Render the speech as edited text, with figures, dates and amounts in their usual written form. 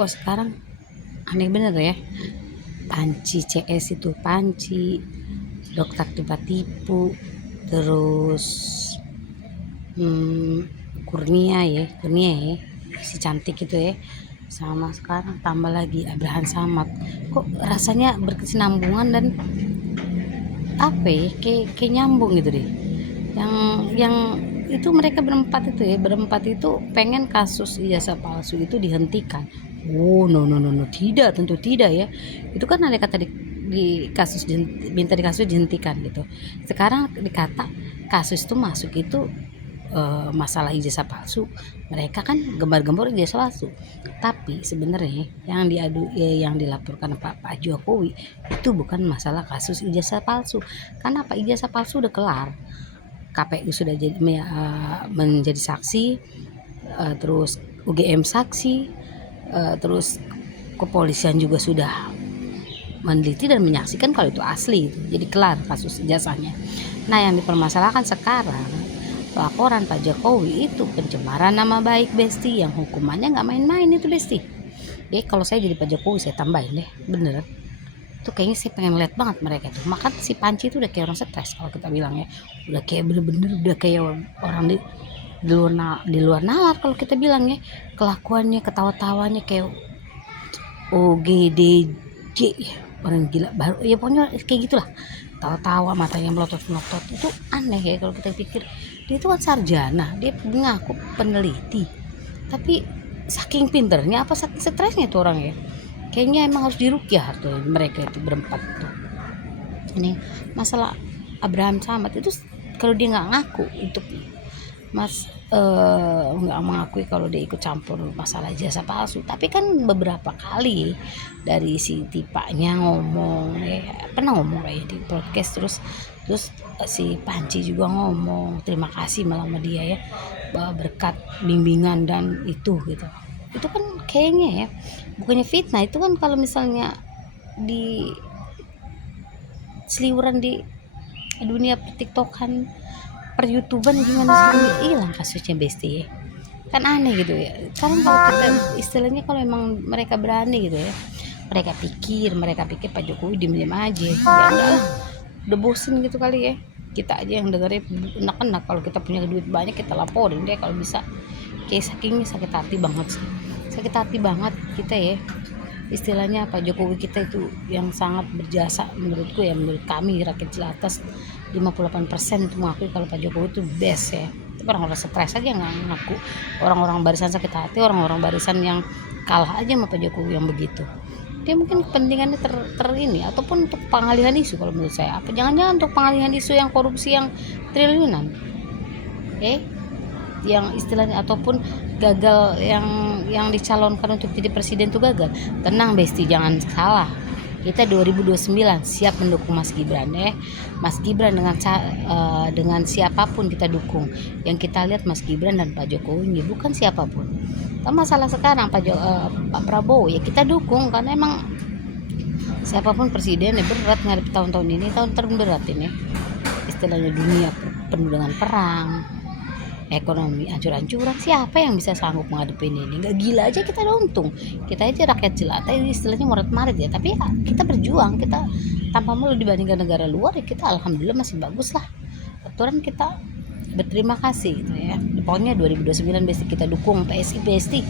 kok sekarang aneh bener ya. Panci CS itu Panci, Dokter Tipu-Tipu, terus Kurnia ya, si cantik itu ya, sama sekarang tambah lagi Abraham Samad. Kok rasanya berkesinambungan dan apa ya, kayak nyambung gitu deh. Yang itu mereka berempat itu pengen kasus ijazah palsu itu dihentikan. Oh, no, tidak, tentu tidak ya. Itu kan ada kata di kasus minta di kasus dihentikan gitu. Sekarang dikata kasus itu masuk itu masalah ijazah palsu. Mereka kan gembar-gembor ijazah palsu. Tapi sebenarnya yang dilaporkan Pak Jokowi itu bukan masalah kasus ijazah palsu. Karena apa? Ijazah palsu udah kelar. KPU sudah menjadi saksi, terus UGM saksi, terus kepolisian juga sudah meneliti dan menyaksikan kalau itu asli, jadi kelar kasus ijazahnya. Nah, yang dipermasalahkan sekarang laporan Pak Jokowi itu pencemaran nama baik Besti, yang hukumannya nggak main-main itu Besti. Kalau saya jadi Pak Jokowi saya tambahin deh, bener. Tuh kayaknya sih pengen lihat banget mereka tuh. Maka si Panci itu udah kayak orang stres kalau kita bilang ya, udah kayak bener-bener udah kayak orang di luar nalar kalau kita bilang ya. Kelakuannya, ketawa-tawanya kayak OGDJ ya, orang gila baru ya, pokoknya kayak gitulah. Tawa-tawa, matanya melotot-melotot, itu aneh ya kalau kita pikir. Dia itu kan sarjana, dia mengaku peneliti, tapi saking pinternya apa saking stresnya tuh orang ya, kayaknya emang harus dirukyah tuh mereka itu berempat tuh. Ini masalah Abraham Samad itu, kalau dia nggak ngaku untuk nggak mengakui kalau dia ikut campur masalah jasa palsu, tapi kan beberapa kali dari si tipanya ngomong pernah ngomong kayak di podcast, terus si Panci juga ngomong terima kasih malah sama dia ya, bahwa berkat bimbingan dan itu gitu. Itu kan kayaknya ya bukannya fitnah, itu kan kalau misalnya di seliuran di dunia tiktokan, per youtuber gimana sih hilang kasusnya Besti ya. Kan aneh gitu ya. Sekarang kalau kita istilahnya, kalau emang mereka berani gitu ya, mereka pikir Pak Jokowi diem aja ya, enggak lah, udah bosen gitu kali ya. Kita aja yang dengerin enak-enak, kalau kita punya duit banyak kita laporin deh kalau bisa. Kayak sakit hati banget kita ya, istilahnya Pak Jokowi kita itu yang sangat berjasa menurutku ya, menurut kami rakyat jelata 58% itu mengakui kalau Pak Jokowi itu best ya. Tapi orang-orang stres aja nggak ngaku, orang-orang barisan sakit hati, orang-orang barisan yang kalah aja sama Pak Jokowi yang begitu. Dia mungkin kepentingannya ini, ataupun untuk pengalihan isu kalau menurut saya. Apa jangan-jangan untuk pengalihan isu yang korupsi yang triliunan yang istilahnya, ataupun gagal yang dicalonkan untuk jadi presiden tuh gagal. Tenang Besti, jangan salah, kita 2029 siap mendukung Mas Gibran Mas Gibran dengan siapapun kita dukung. Yang kita lihat Mas Gibran dan Pak Jokowi ini bukan siapapun. Masalah sekarang Pak Prabowo ya kita dukung, karena emang siapapun presiden ya berat ngadep tahun-tahun ini, tahun terberat ini istilahnya. Dunia penuh dengan perang, ekonomi ancur-ancuran, siapa yang bisa sanggup menghadapi ini? Nggak gila aja kita udah untung. Kita aja rakyat jelata istilahnya morat-marit ya, tapi ya kita berjuang, kita tanpa malu dibandingkan negara luar ya, kita alhamdulillah masih bagus lah. Aturan kita berterima kasih gitu ya. Pokoknya 2029 Besti kita dukung PSI Besti.